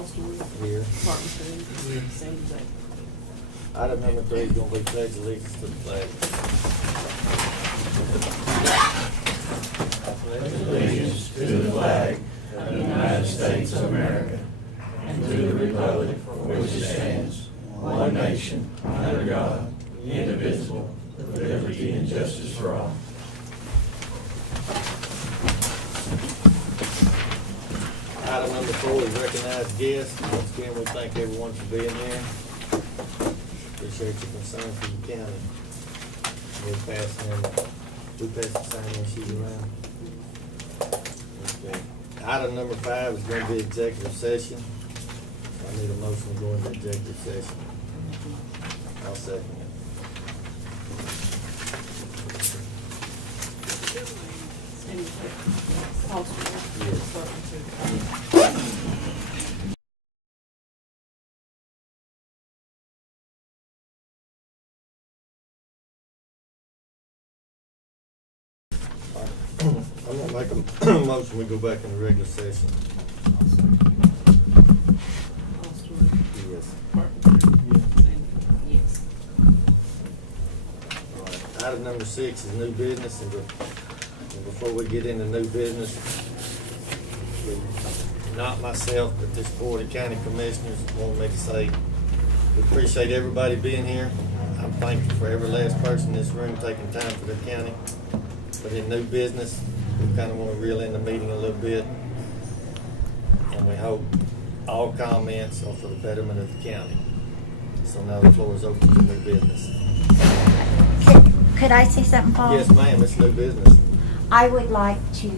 Osborne. Here. Martin Coon. Sandy Jacobs. Item number 3 is gonna be pledge allegiance to the flag. Allegiance to the flag of the United States of America and to the republic for which it stands, one nation, under God, indivisible, with liberty and justice for all. Item number 4 is recognized guests. Once again, we thank everyone for being here. Appreciate your concern for the county. We pass the sign-in sheet around. Okay. Item number 5 is going to be executive session. I need a motion to go into executive session. I'll second it. Sandy Jacobs. Osborne. Yes. Martin Coon. I'm gonna make a motion, we go back into regular session. Osborne. Yes. Martin Coon. Sandy. Yes. All right. Item number 6 is new business, and before we get into new business, not myself, but this board of county commissioners want me to say, we appreciate everybody being here. I'm thankful for every last person in this room taking time for their county. But in new business, we kind of want to reel in the meeting a little bit. And we hope all comments are for the betterment of the county. So now the floor is open to new business. Could I say something, Paul? Yes, ma'am, it's new business. I would like to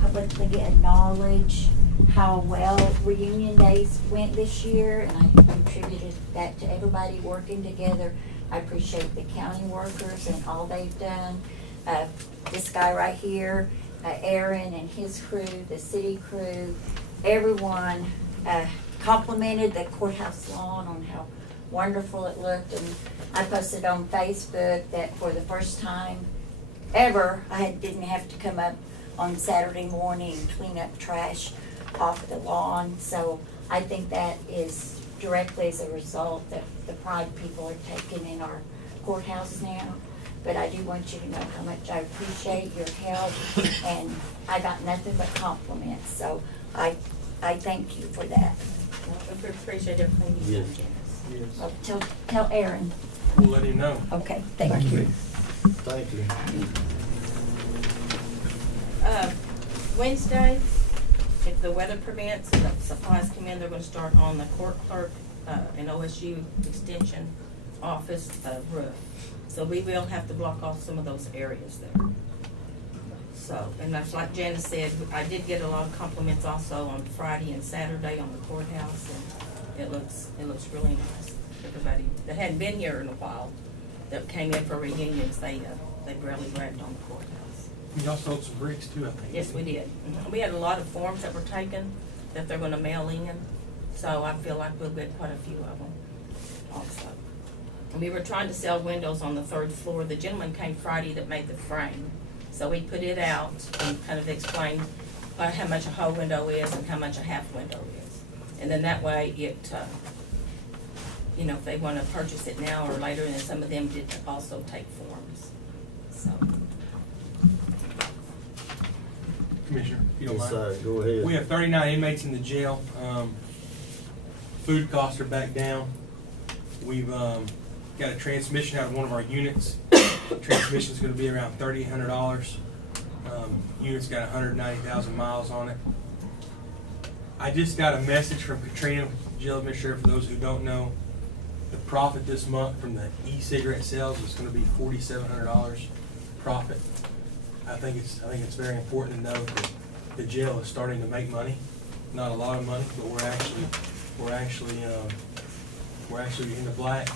publicly acknowledge how well reunion days went this year, and I contributed that to everybody working together. I appreciate the county workers and all they've done. This guy right here, Aaron and his crew, the city crew, everyone complimented the courthouse lawn on how wonderful it looked. And I posted on Facebook that for the first time ever, I didn't have to come up on Saturday morning and clean up trash off the lawn. So I think that is directly as a result of the pride people are taking in our courthouse now. But I do want you to know how much I appreciate your help, and I got nothing but compliments. So I thank you for that. We appreciate everything you've done, Yes. Janice. Well, tell Aaron. We'll let him know. Okay, thank you. Thank you. Wednesday, if the weather permits and the supplies come in, they're gonna start on the court clerk and OSU extension office roof. So we will have to block off some of those areas there. So, and that's like Janice said, I did get a lot of compliments also on Friday and Saturday on the courthouse, and it looks really nice. Everybody that hadn't been here in a while, that came in for reunions, they barely bragged on the courthouse. Y'all sold some bricks too, I think. Yes, we did. We had a lot of forms that were taken that they're gonna mail in, so I feel like we'll get quite a few of them also. And we were trying to sell windows on the 3rd floor. The gentleman came Friday that made the frame, so we put it out and kind of explained how much a whole window is and how much a half window is. And then that way it, you know, if they wanna purchase it now or later, and then some of them did also take forms, so. Commissioner, if you don't Yes, mind. sir, go ahead. We have 39 inmates in the jail. Food costs are back down. We've got a transmission out of one of our units. Transmission's gonna be around $3,800. Unit's got 190,000 miles on it. I just got a message from Katrina, jail administrator, for those who don't know. The profit this month from the e-cigarette sales is gonna be $4,700 profit. I think it's very important to know that the jail is starting to make money. Not a lot of money, but we're actually in the black,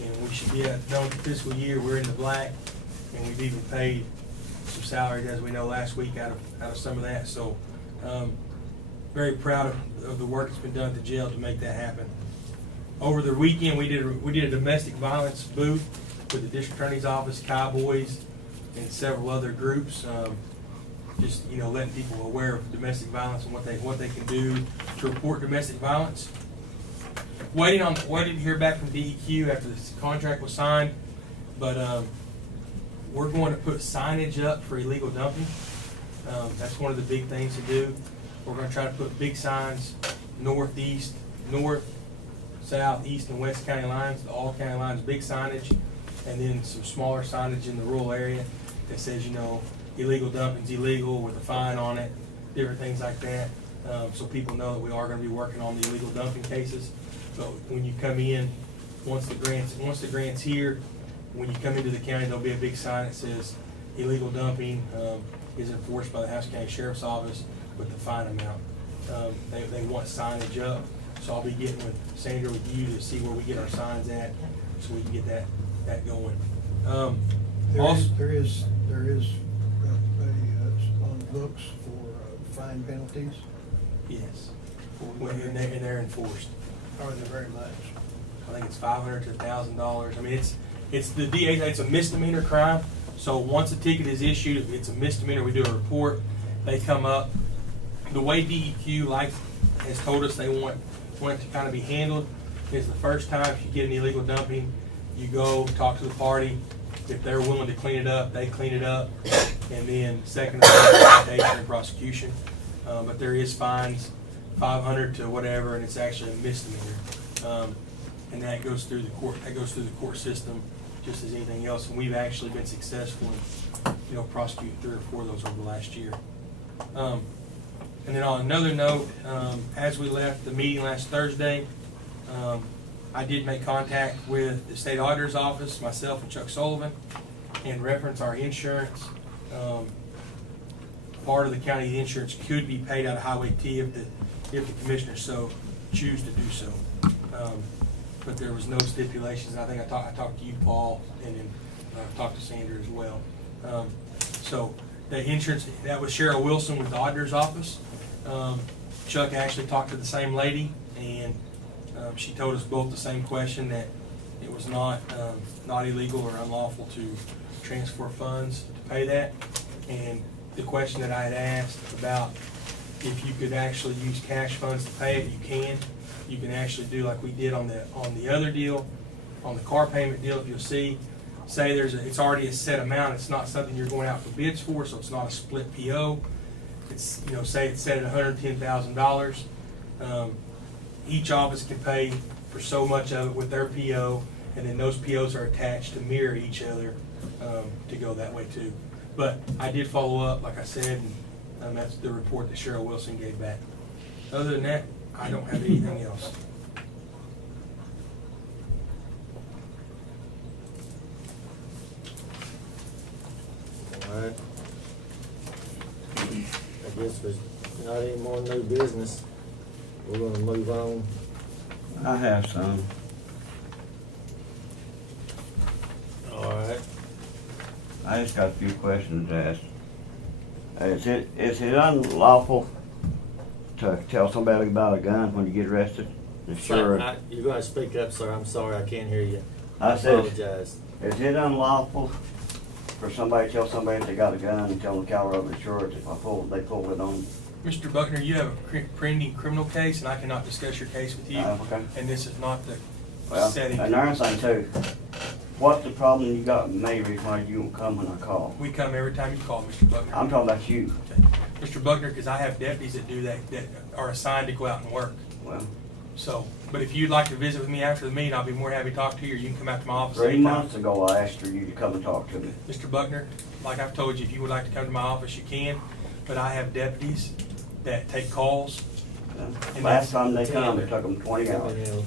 and we should be at the fiscal year. We're in the black, and we've even paid some salaries, as we know, last week out of some of that. So, very proud of the work that's been done at the jail to make that happen. Over the weekend, we did a domestic violence booth with the district attorney's office, Cowboys, and several other groups. just, letting people aware of domestic violence and what they can do to report domestic violence. Waiting to hear back from DEQ after this contract was signed, but we're going to put signage up for illegal dumping. That's one of the big things to do. We're going to try to put big signs north, south, east, and west county lines, all county lines, big signage, and then some smaller signage in the rural area that says, illegal dumping's illegal with a fine on it, different things like that, so people know that we are going to be working on the illegal dumping cases. So when you come in, once the grant's here, when you come into the county, there'll be a big sign that says illegal dumping is enforced by the House County Sheriff's Office with the fine amount. They want signage up, so I'll be getting with Sandra, with you, to see where we get our signs at, so we can get that going. There is on the books for fine penalties. Yes, and they're enforced. Are they very much? I think it's $500 to $1,000. I mean, it's the DA. It's a misdemeanor crime. So once a ticket is issued, it's a misdemeanor. We do a report. They come up. The way DEQ has told us they want it to kind of be handled is the first time if you get an illegal dumping, you go talk to the party. If they're willing to clean it up, they clean it up, and then second citation and prosecution. But there is fines, $500 to whatever, and it's actually a misdemeanor. And that goes through the court. That goes through the court system, just as anything else. And we've actually been successful in, prosecuting 3 or 4 of those over the last year. And then on another note, as we left the meeting last Thursday, I did make contact with the state auditor's office, myself and Chuck Sullivan, and reference our insurance. Part of the county insurance could be paid out of Highway T if the commissioners so choose to do so. But there was no stipulations. I think I talked to you, Paul, and then talked to Sandra as well. So the insurance, that was Cheryl Wilson with the auditor's office. Chuck actually talked to the same lady, and she told us both the same question, that it was not illegal or unlawful to transfer funds to pay that. And the question that I had asked about if you could actually use cash funds to pay it, you can. You can actually do like we did on the other deal, on the car payment deal. If you'll see, say it's already a set amount. It's not something you're going out for bids for, so it's not a split PO. It's, say it's set at $110,000. Each office can pay for so much of it with their PO, and then those POs are attached to mirror each other to go that way too. But I did follow up, like I said, and that's the report that Cheryl Wilson gave back. Other than that, I don't have anything else. All right. I guess there's not any more new business. We're gonna move on. I have some. All right. I just got a few questions to ask. Is it unlawful to tell somebody about a gun when you get arrested? Sir, you're gonna speak up, sir. I'm sorry, I can't hear you. I said, apologize. is it unlawful for somebody to tell somebody if they got a gun and tell them caliber of insurance if they pull it on? Mr. Buckner, you have a pending criminal case, and I cannot discuss your case with you. Okay. And this is not the Well, setting. another thing too, what's the problem you got in Mabry why you won't come when I call? We come every time you call, Mr. Buckner. I'm talking about you. Okay. Mr. Buckner, because I have deputies that do that are assigned to go out and work. Well, So, but if you'd like to visit with me after the meeting, I'll be more happy to talk to you, or you can come out to my office 3 anytime. months ago I asked for you to come and talk to me. Mr. Buckner, like I've told you, if you would like to come to my office, you can, but I have deputies that take calls. And Last time they Tim, come, it took them 20 hours.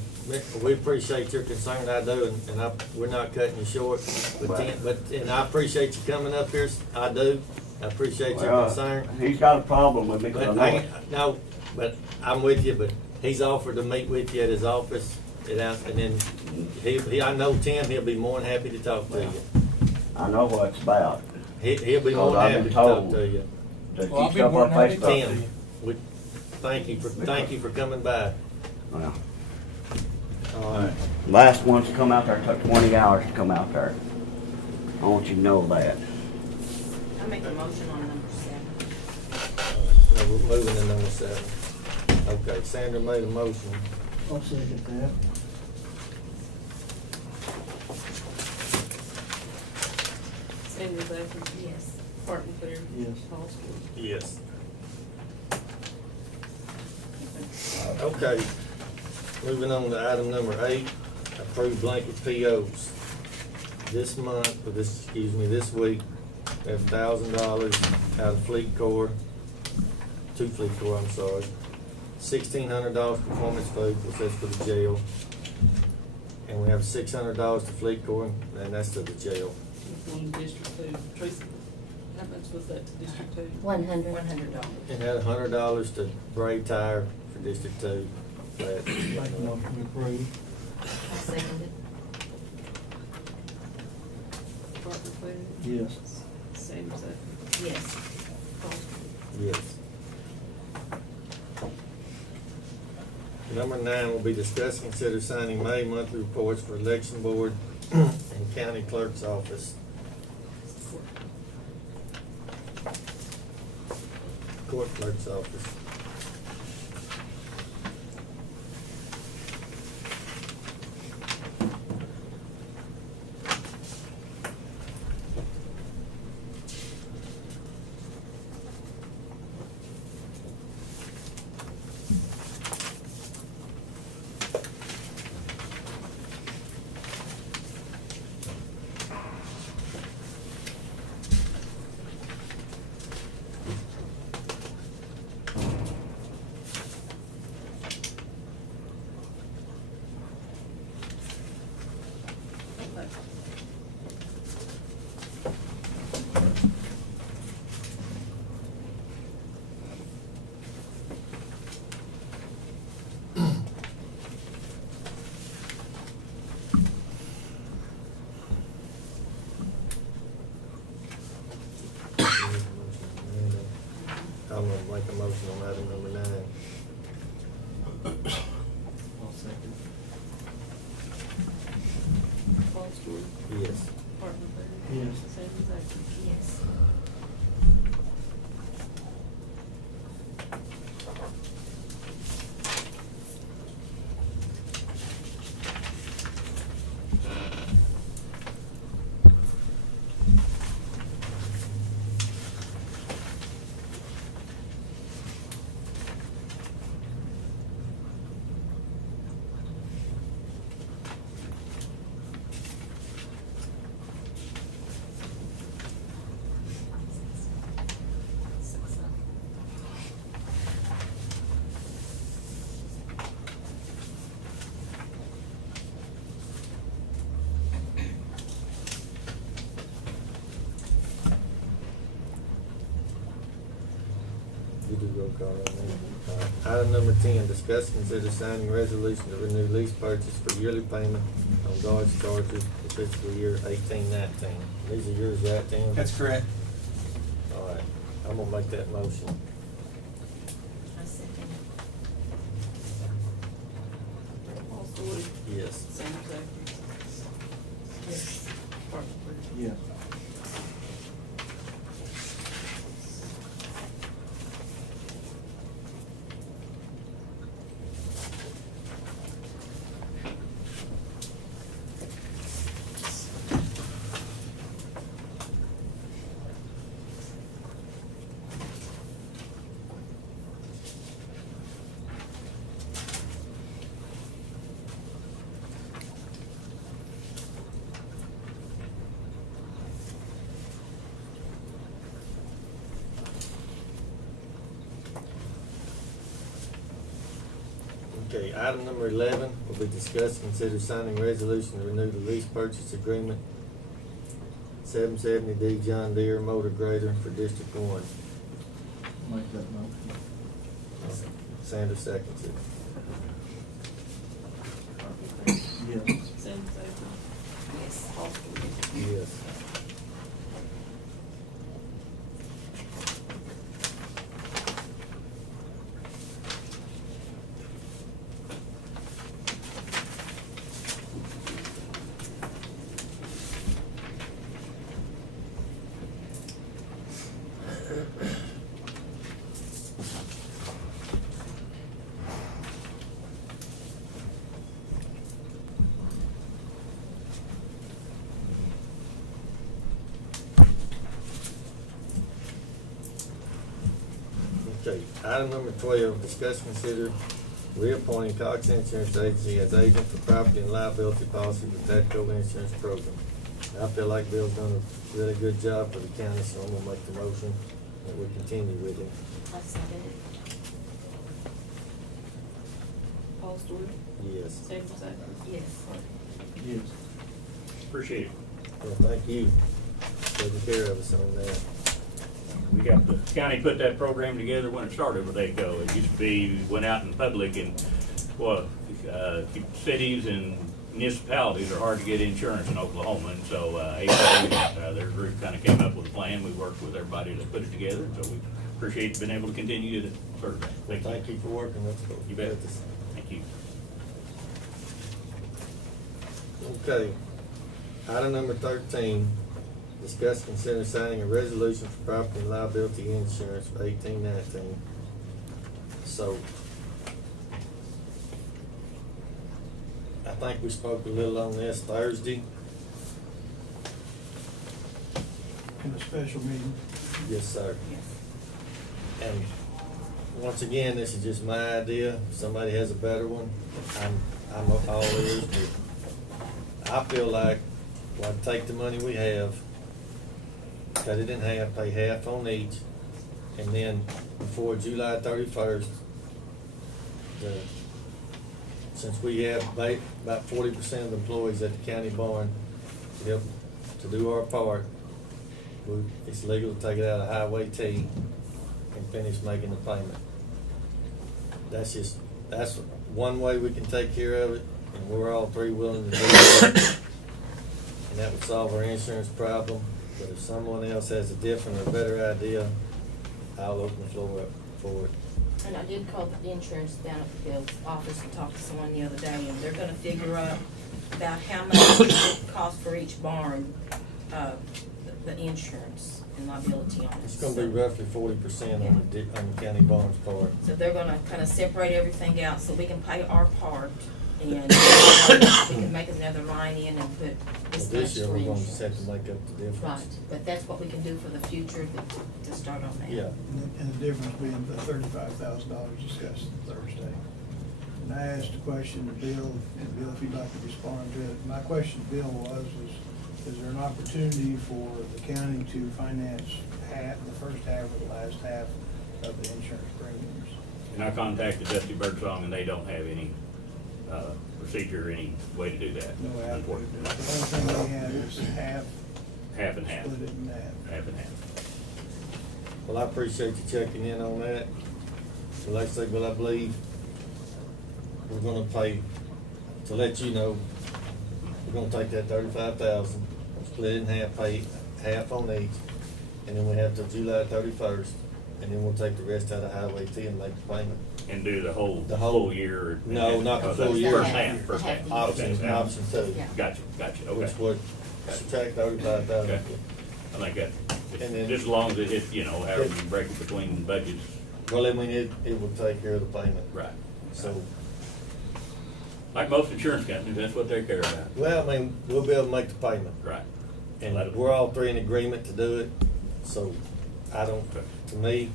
We appreciate your concern, I do, and we're not cutting you short. And I appreciate you coming up here, I do. I appreciate your concern. He's got a problem with me because I know it. No, but I'm with you, but he's offered to meet with you at his office, and then I know Tim, he'll be more than happy to talk to you. I know what it's about. He'll be more than I've happy been to talk told. to you. To Well, I'll keep be stuff more on than happy to talk to Facebook. you. Thank you for coming by. Well, last one's to come out there took 20 hours to come out there. I want you to know that. I make a motion on number 7. we're moving to number 7. Okay, Sandra made a motion. I'll second that. Sandy Baker. Yes. Martin Boone. Yes. Paul Stewart. Yes. Okay, moving on to item number 8, approve blanket POs. This month, or this week, we have $1,000 out of Fleet Corps, to Fleet Corps, I'm sorry. $1,600 performance food, which is for the jail. And we have $600 to Fleet Corps, and that's to the jail. One District 2. Teresa, how much was that to District 2? 100. $100. It had $100 to Brave Tire for District 2. That- Make a motion to approve. I second it. Martin Boone. Yes. Sandy Baker. Yes. Paul Stewart. Yes. Number 9 will be discuss, consider signing May monthly reports for election board and county clerk's office. Court clerk's office. I'm gonna make a motion on item number 9. I'll second. Paul Stewart. Yes. Martin Boone. Yes. Sandy Baker. Yes. You do roll call on that. Item number 10, discuss, consider signing resolution to renew lease purchase for yearly payment on Dodge Chargers for fiscal year 18-19. These are yours, right, Tim? That's correct. All right, I'm gonna make that motion. I second Paul Stewart. Yes. Sandy Baker. it. Yes. Martin Boone. Yes. Okay, item number 11 will be discussed, consider signing resolution to renew the lease purchase agreement 770D John Deere motor grader for District 1. Make that motion. Sanders seconds it. Martin Boone. Yes. Sandy Baker. Yes. Paul Stewart. Yes. Okay, item number 12, discuss, consider reappointing Cox Insurance Agency as agent for property and liability policy with TATCO Insurance Program. I feel like Bill's done a really good job for the county, so I'm gonna make the motion that we continue with him. I second it. Paul Stewart, Yes. Sam Zach. Yes. Yes. Appreciate it. Well, thank you for taking care of us on that. We got, the county put that program together when it started with ACO. It used to be, went out in public and, well, cities and municipalities are hard to get insurance in Oklahoma. And so, ACO, their group kind of came up with a plan. We worked with everybody to put it together. So we appreciate being able to continue to serve that. Thank you for working with us. You bet. Thank you. Okay, item number 13, discuss, consider signing a resolution for property and liability insurance for 18-19. So, I think we spoke a little on this Thursday. In a special meeting. Yes, sir. Yes. And once again, this is just my idea. If somebody has a better one, I'm all ears. I feel like, well, take the money we have, cut it in half, pay half on each, and then before July 31st, since we have about 40% of the employees at the county barn to help to do our part, it's legal to take it out of Highway T and finish making the payment. That's one way we can take care of it, and we're all three willing to do it. And that would solve our insurance problem. But if someone else has a different or better idea, I'll open the floor up for it. And I did call the insurance down at Bill's office and talked to someone the other day, and they're gonna figure out about how much it costs for each barn, the insurance and liability on it. It's gonna be roughly 40% on the county barn's part. So they're gonna kinda separate everything out so we can pay our part and we can make another line in and put Well, this much this year, for we're gonna insurance. just have to make up the difference. Right, but that's what we can do for the future to start on that. Yeah. And the difference being the $35,000 discussed Thursday. And I asked a question to Bill, and Bill, if you'd like to respond to it. My question to Bill was, is there an opportunity for the county to finance the first half or the last half of the insurance premiums? And I contacted Dusty Birdsong, and they don't have any procedure, any way to do that. No avenue. Unfortunately. The only thing they have is half, Half and half. split it in half. Half and half. Well, I appreciate you checking in on that. So like I said, well, I believe we're gonna pay, to let you know, we're gonna take that 35,000, split it in half, pay half on each, and then we have till July 31st, and then we'll take the rest out of Highway T and make the payment. And do the whole The whole- year? No, not the Oh, full that's year. First half, first half. Option, Okay. option two, Yeah. Gotcha, okay. which would subtract 35,000. Okay. I think that, And then- just as long as it hits, however you break it between budgets. Well, I mean, it will take care of the payment. Right. So, Like most insurance companies, that's what they care about. well, I mean, we'll be able to make the payment. Right. And That'll- we're all three in agreement to do it, so I don't, to me,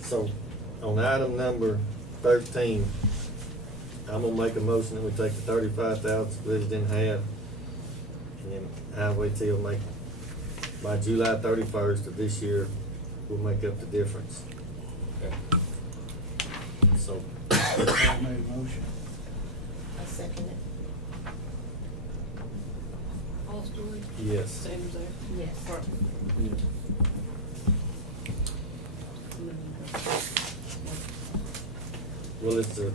so on item number 13, I'm gonna make a motion that we take the 35,000, split it in half, and then Highway T will make, by July 31st of this year, we'll make up the difference. Okay. So, I made a motion. I second it. Paul Stewart, yes. Sam Zach. Yes. Well, it's a,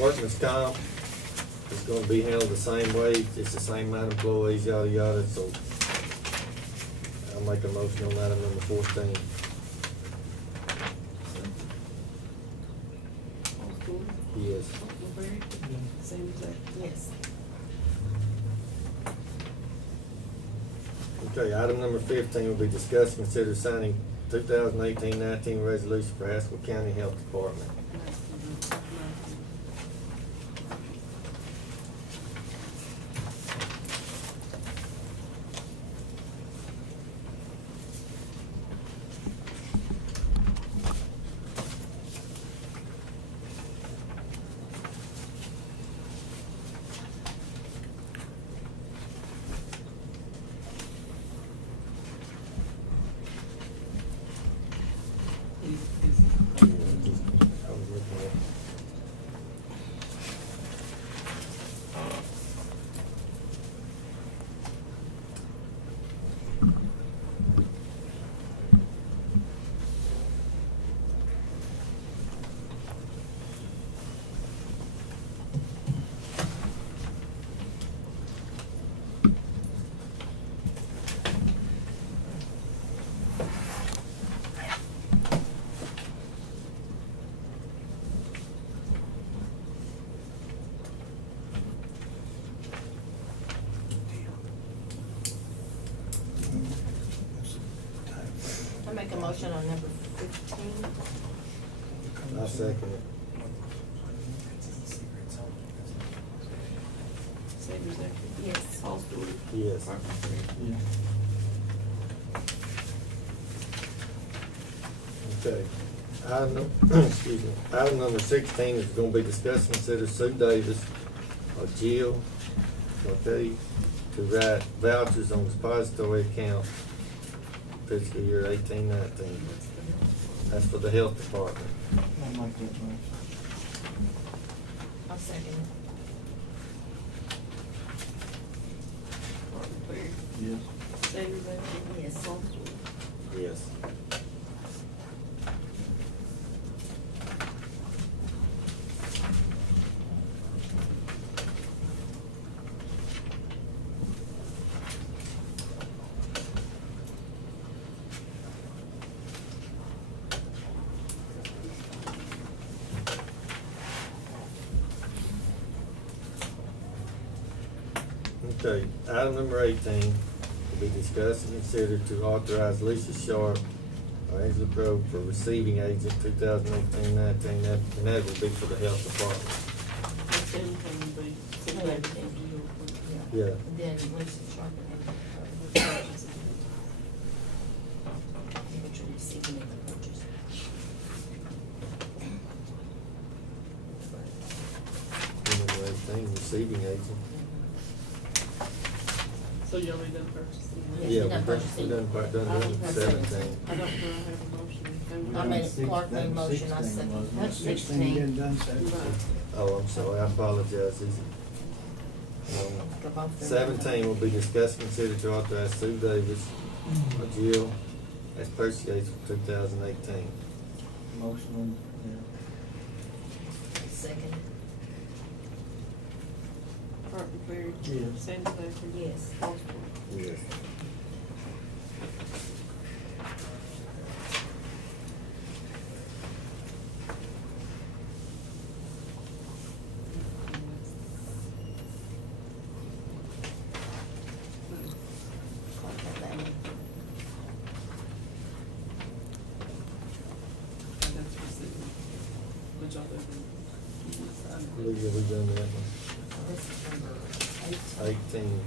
workman's comp is gonna be handled the same way, it's the same amount of employees, yada, yada, so I'll make a motion on item number 14. Paul Stewart, Yes. LeBerry, Sam Zach. Yes. Okay, item number 15 will be discussed, consider signing 2018-19 resolution for Haskell County Health Department. make a motion on number 15. I second it. Sandy Zachary. Yes. Paul Stewart. Yes. Martin Boyd. Yeah. Okay. Item, excuse me, item number 16 is gonna be discussed, consider Sue Davis or Jill, okay, to write vouchers on depository account fiscal year 18-19. That's for the health department. I'll make that motion. I'll second it. Martin Boyd. Yes. Sandy Zachary. Yes. Paul Stewart. Yes. Okay, item number 18 will be discussed and considered to authorize Lisa Sharp or Angela Grove for receiving agent 2018-19, and that will be for the health department. And 17 will be City Yeah. Davis and Jill. Yeah. And then Lisa Sharp and which will be seeking in the purchase. Number 18, receiving agent. So you already done purchasing? Yes, Yeah, we done we purchasing. done quite done I that don't in have 17. I don't know, I have a motion. I made Clark made a motion, I second. That's 16. Getting done, second. Oh, I'm sorry, I apologize. Go both them. 17 will be discussed, considered to authorize Sue Davis or Jill as purchase agent for 2018. Motion on, yeah. Second. Martin Boyd. Yes. Sandy Zachary. Yes. Paul Stewart. Yes. Clark had that one. And that's receiving. Which other than? We done that one. This is number 18. 18.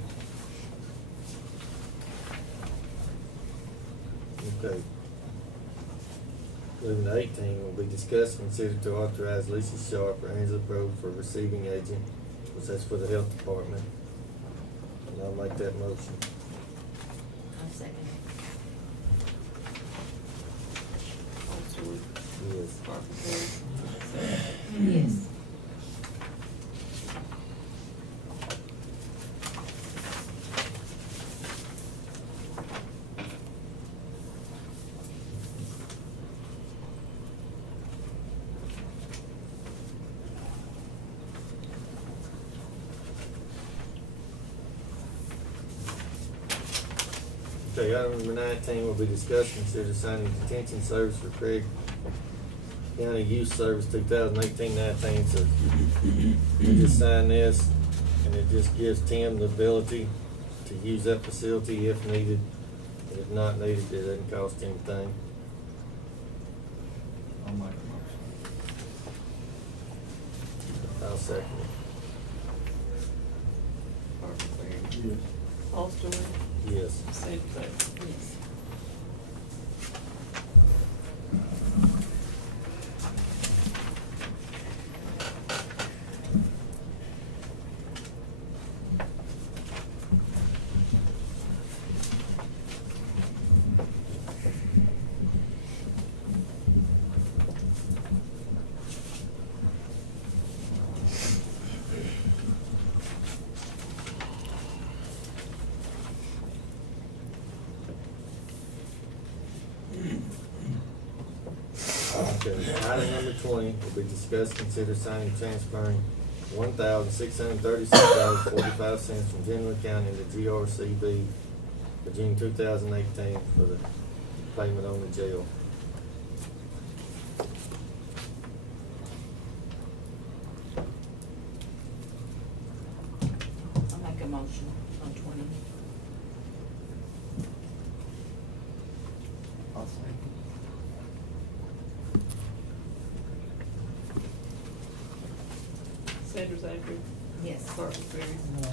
Okay. Moving to 18, will be discussed and considered to authorize Lisa Sharp or Angela Grove for receiving agent, which that's for the health department. And I'll make that motion. I'll second it. Paul Stewart. Yes. Martin Boyd. Sandy. Yes. Okay, item number 19 will be discussed and consider signing detention service for Craig County Youth Service 2018-19. So we just sign this, and it just gives Tim the ability to use that facility if needed. And if not needed, it doesn't cost anything. I'll make a motion. I'll second Martin Boyd. Yes. Paul Stewart. it. Yes. Sandy Zachary. Yes. Okay, item number 20 will be discussed, consider signing, transferring $1,636.45 from general account into GRCB for June 2018 for the payment on the jail. I'll make a motion on 20. I'll Sanders Avery. Yes. Clark McCreary. No.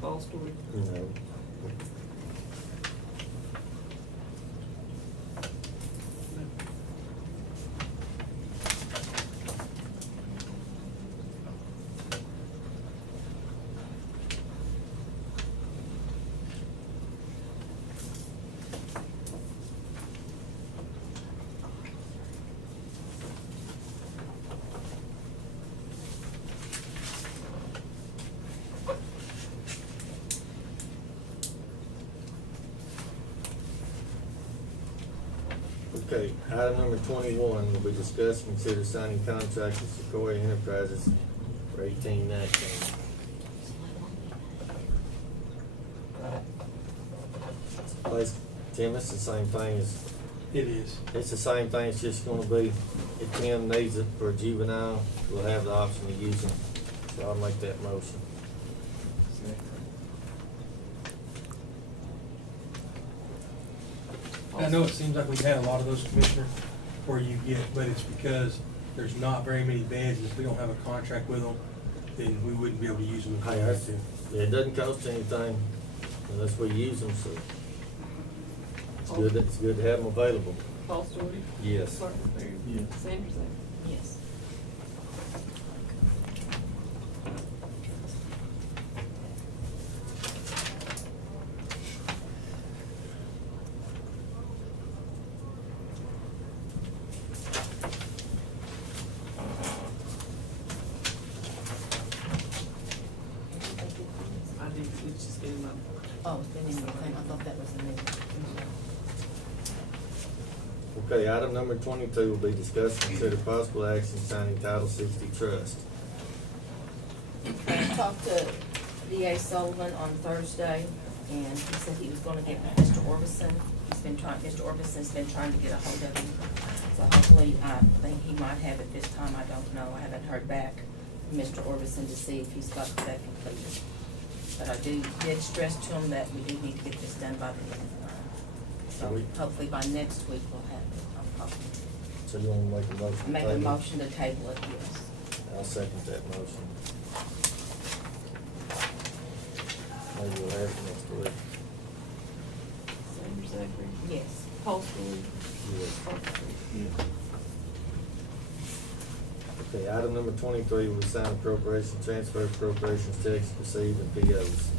Paul Story. No. Okay, item number 21, will be discussed and consider signing contract with Sequoia Enterprises for 1819. Place, Tim, it's the same thing as, It is. it's the same thing, it's just gonna be, if Tim needs it for a juvenile, we'll have the option to use them. So I'll make that motion. I know it seems like we've had a lot of those, Commissioner, where you get, but it's because there's not very many beds, and if we don't have a contract with them, then we wouldn't be able to use them if we Hey, had that's, to. yeah, it doesn't cost anything unless we use them, so it's good to have them available. Paul Story. Yes. Clark McCreary. Yes. Sanders Avery. Yes. I did, we just gave him Oh, it's been in your thing, I thought that was the new. Okay, item number 22 will be discussed and consider possible action signing Title 60 trust. I talked to D.A. Sullivan on Thursday, and he said he was gonna get with Mr. Orbison. Mr. Orbison's been trying to get a hold of him. So hopefully, I think he might have it this time, I don't know. I haven't heard back from Mr. Orbison to see if he's got that completed. But I did stress to him that we do need to get this done by the end of the month. So hopefully by next week we'll have it. I'll So you want to make a motion? to make a table? motion to table it, yes. I'll second that motion. Maybe we'll have it next week. Sanders Avery. Yes. Paul Story. Yes. Clark McCreary. Yes. Okay, item number 23 will be sign appropriation, transfer appropriations, checks received, and POs.